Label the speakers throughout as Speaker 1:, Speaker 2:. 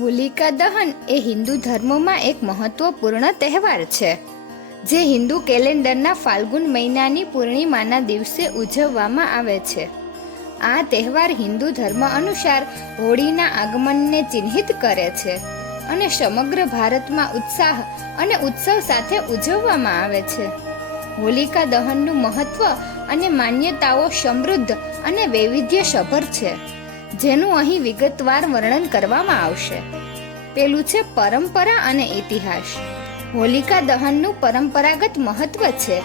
Speaker 1: હોલિકા દહન એ હિન્દુ ધર્મમાં એક મહત્વપૂર્ણ તહેવાર છે, જે હિન્દુ કેલેન્ડરના ફાલ્ગુન મહિનાની પૂર્ણિમાના દિવસે ઉજવવામાં આવે છે. આ તહેવાર હિન્દુ ધર્મ અનુસાર હોળીના આગમનને ચિહ્નિત કરે છે અને સમગ્ર ભારતમાં ઉત્સાહ અને ઉત્સવ સાથે ઉજવવામાં આવે છે. હોલિકા દહનનું મહત્વ અને માન્યતાઓ સમૃદ્ધ અને વૈવિધ્યસભર છે. જેનું અહીં વિગતવાર વર્ણન કરવામાં આવશે. પેલું છે પરંપરા અને ઇતિહાસ. હોલિકા દહનનું પરંપરાગત મહત્વ છે.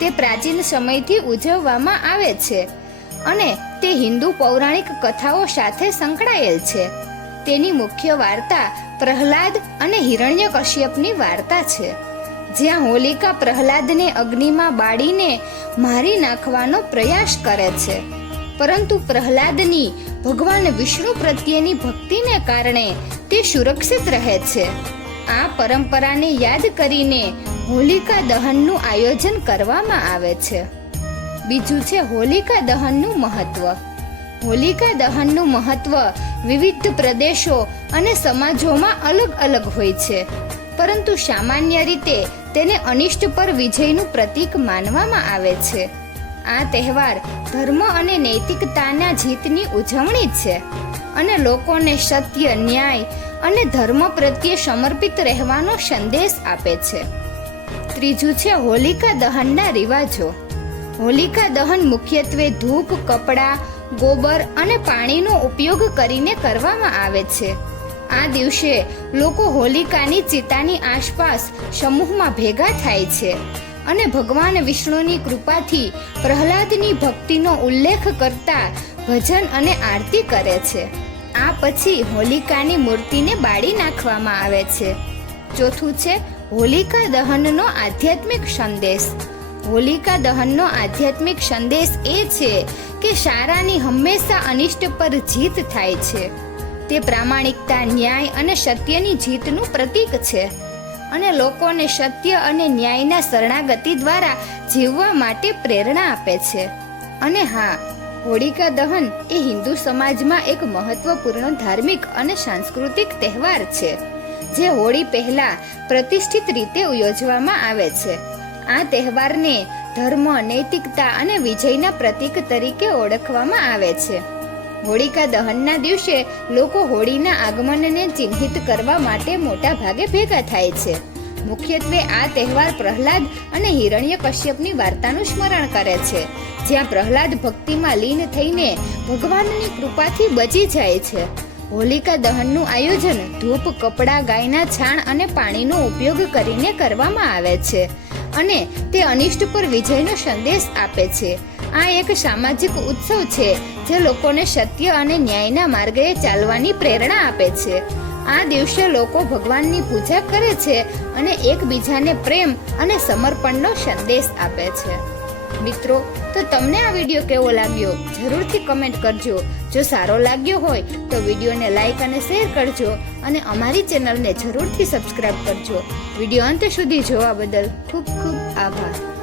Speaker 1: તે પ્રાચીન સમયથી ઉજવવામાં આવે છે અને તે હિન્દુ પૌરાણિક કથાઓ સાથે સંકળાયેલ છે. તેની મુખ્ય વાર્તા પ્રહલાદ અને હિરણ્યકશ્યપની વાર્તા છે. જ્યાં હોલિકા પ્રહલાદને અગ્નિમાં બાળીને મારી નાખવાનો પ્રયાસ કરે છે. પરંતુ પ્રહલાદની ભગવાન વિષ્ણુ પ્રત્યેની ભક્તિને કારણે તે સુરક્ષિત રહે છે. આ પરંપરાને યાદ કરીને હોલિકા દહનનું આયોજન કરવામાં આવે છે. બીજું છે હોલિકા દહનનું મહત્વ. હોલિકા દહનનું મહત્વ વિવિધ પ્રદેશો અને સમાજોમાં અલગ અલગ હોય છે. પરંતુ સામાન્ય રીતે તેને અનિષ્ટ પર વિજયનું પ્રતીક માનવામાં આવે છે. આ તહેવાર ધર્મ અને નૈતિકતાના જીતની ઉજવણી છે. અને લોકોને સત્ય, ન્યાય અને ધર્મ પ્રત્યે સમર્પિત રહેવાનો સંદેશ આપે છે. ત્રીજું છે હોલિકા દહનના રિવાજો. હોલિકા દહન મુખ્યત્વે ધૂપ, કપડાં, ગોબર અને પાણીનો ઉપયોગ કરીને કરવામાં આવે છે. આ દિવસે લોકો હોલિકાની ચિતાની આસપાસ સમૂહમાં ભેગા થાય છે. અને ભગવાન વિષ્ણુની કૃપાથી પ્રહલાદની ભક્તિનો ઉલ્લેખ કરતા ભજન અને આરતી કરે છે. આ પછી હોલિકાની મૂર્તિને બાળી નાખવામાં આવે છે. ચોથું છે, હોલિકા દહનનો આધ્યાત્મિક સંદેશ. હોલિકા દહનનો આધ્યાત્મિક સંદેશ એ છે કે સારાની હંમેશા અનિષ્ટ પર જીત થાય છે. તે પ્રામાણિકતા, ન્યાય અને સત્યની જીતનું પ્રતીક છે. અને લોકોને સત્ય અને ન્યાયના શરણાગતિ દ્વારા જીવવા માટે પ્રેરણા આપે છે. અને હા, હોળિકા દહન એ હિન્દુ સમાજમાં એક મહત્વપૂર્ણ ધાર્મિક અને સાંસ્કૃતિક તહેવાર છે, જે હોળી પહેલા પ્રતિષ્ઠિત રીતે યોજવામાં આવે છે. આ તહેવારને ધર્મ, નૈતિકતા અને વિજયના પ્રતીક તરીકે ઓળખવામાં આવે છે. હોળિકા દહનના દિવસે લોકો હોળીના આગમનને ચિહ્નિત કરવા માટે મોટા ભાગે ભેગા થાય છે. મુખ્યત્વે આ તહેવાર પ્રહલાદ અને હિરણ્ય કશ્યપની વાર્તાનું સ્મરણ કરે છે, જ્યાં પ્રહલાદ ભક્તિમાં લીન થઈને ભગવાનની કૃપાથી બચી જાય છે. હોલિકા દહનનું આયોજન ધૂપ, કપડાં, ગાયના છાણ અને પાણીનો ઉપયોગ કરીને કરવામાં આવે છે અને તે અનિષ્ટ પર વિજયનો સંદેશ આપે છે. આ એક સામાજિક ઉત્સવ છે, જે લોકોને સત્ય અને ન્યાયના માર્ગે ચાલવાની પ્રેરણા આપે છે. આ દિવસે લોકો ભગવાનની પૂજા કરે છે અને એકબીજાને પ્રેમ અને સમર્પણનો સંદેશ આપે છે. મિત્રો, તો તમને આ વીડિયો કેવો લાગ્યો? જરૂરથી કમેન્ટ કરજો. જો સારો લાગ્યો હોય, તો વિડીયોને લાઈક અને શેર કરજો અને અમારી ચેનલને જરૂરથી સબસ્ક્રાઇબ કરજો. વીડિયો અંત સુધી જોવા બદલ ખૂબ ખૂબ આભાર.